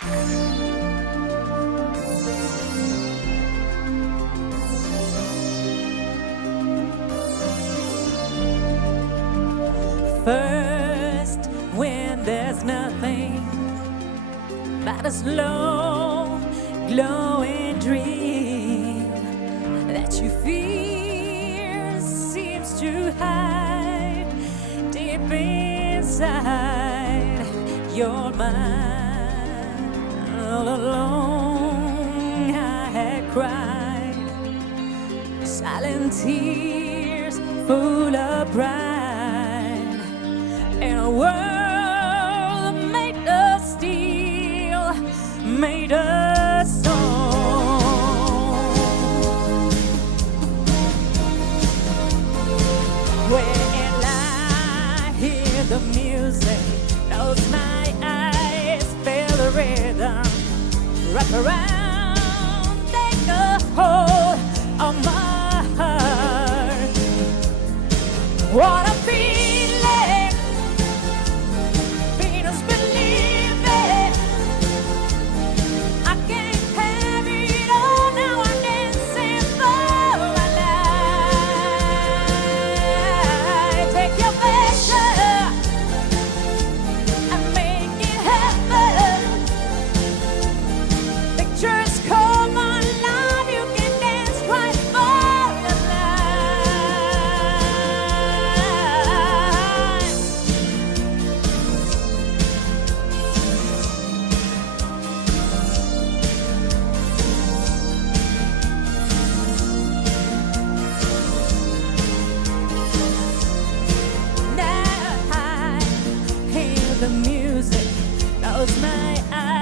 First, when there's nothing but a slow, glowing dream that you fear seems to hide deep inside your mind. All alone, I had cried silent tears full of pride. In a world made of steel, made of stone. When I hear the music, close my eyes, feel the rhythm, wrap around, take a hold of my heart. What a feeling! The music close my eyes.